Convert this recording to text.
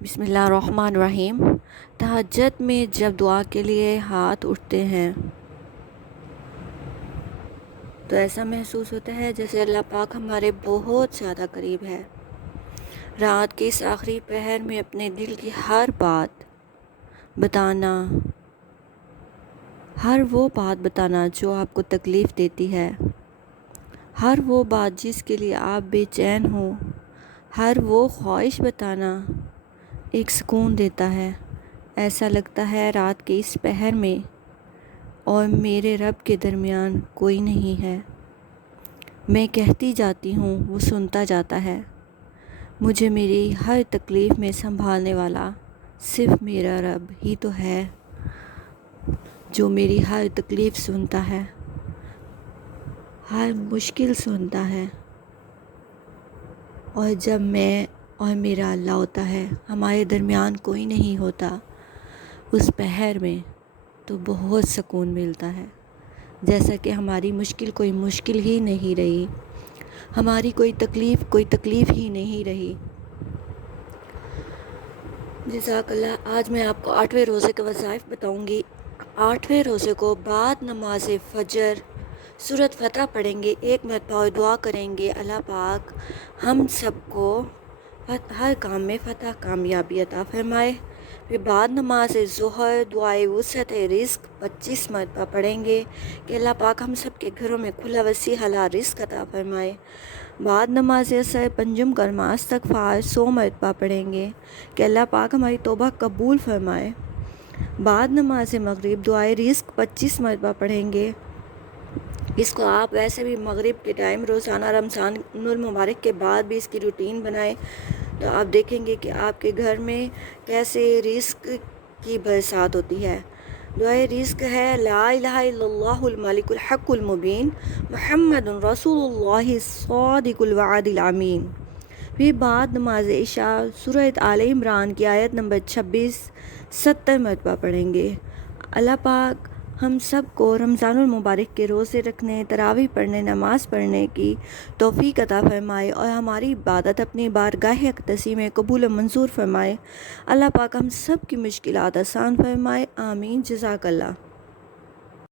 بسم اللہ الرحمن الرحیم۔ تہجد میں جب دعا کے لیے ہاتھ اٹھتے ہیں تو ایسا محسوس ہوتا ہے جیسے اللہ پاک ہمارے بہت زیادہ قریب ہے۔ رات کے اس آخری پہر میں اپنے دل کی ہر بات بتانا، ہر وہ بات بتانا جو آپ کو تکلیف دیتی ہے، ہر وہ بات جس کے لیے آپ بے چین ہو، ہر وہ خواہش بتانا ایک سکون دیتا ہے۔ ایسا لگتا ہے رات کے اس پہر میں اور میرے رب کے درمیان کوئی نہیں ہے۔ میں کہتی جاتی ہوں، وہ سنتا جاتا ہے۔ مجھے میری ہر تکلیف میں سنبھالنے والا صرف میرا رب ہی تو ہے جو میری ہر تکلیف سنتا ہے، ہر مشکل سنتا ہے۔ اور جب میں اور میرا اللہ ہوتا ہے، ہمارے درمیان کوئی نہیں ہوتا، اس پہر میں تو بہت سکون ملتا ہے، جیسا کہ ہماری مشکل کوئی مشکل ہی نہیں رہی، ہماری کوئی تکلیف ہی نہیں رہی۔ جزاک اللہ۔ آج میں آپ کو 8ویں روزے کے وظائف بتاؤں گی۔ 8ویں روزے کو بعد نماز فجر سورۃ فتح پڑھیں گے، 1 مرتبہ اور دعا کریں گے، اللہ پاک ہم سب کو ہر کام میں فتح کامیابی عطا فرمائے۔ پھر بعد نماز ظہر دعائے وسعت رزق 25 مرتبہ پڑھیں گے کہ اللہ پاک ہم سب کے گھروں میں کھلا وسیع حلال رزق عطا فرمائے۔ بعد نماز عصر پنجم کلمہ استغفار 100 مرتبہ پڑھیں گے کہ اللہ پاک ہماری توبہ قبول فرمائے۔ بعد نماز مغرب دعائے رزق 25 مرتبہ پڑھیں گے۔ اس کو آپ ویسے بھی مغرب کے ٹائم روزانہ رمضان المبارک کے بعد بھی اس کی روٹین بنائیں تو آپ دیکھیں گے کہ آپ کے گھر میں کیسے رزق کی برسات ہوتی ہے۔ دعائے رزق ہے لا الہ الا اللہ الملک الحق المبین محمد رسول اللہ صادق الوعد الامین۔ پھر بعد نماز عشاء سورۃ آل عمران کی آیت نمبر 26 70 مرتبہ پڑھیں گے۔ اللہ پاک ہم سب کو رمضان المبارک کے روزے رکھنے، تراویح پڑھنے، نماز پڑھنے کی توفیق عطا فرمائے اور ہماری عبادت اپنی بارگاہ اقدسی میں قبول و منظور فرمائے۔ اللہ پاک ہم سب کی مشکلات آسان فرمائے، آمین۔ جزاک اللہ۔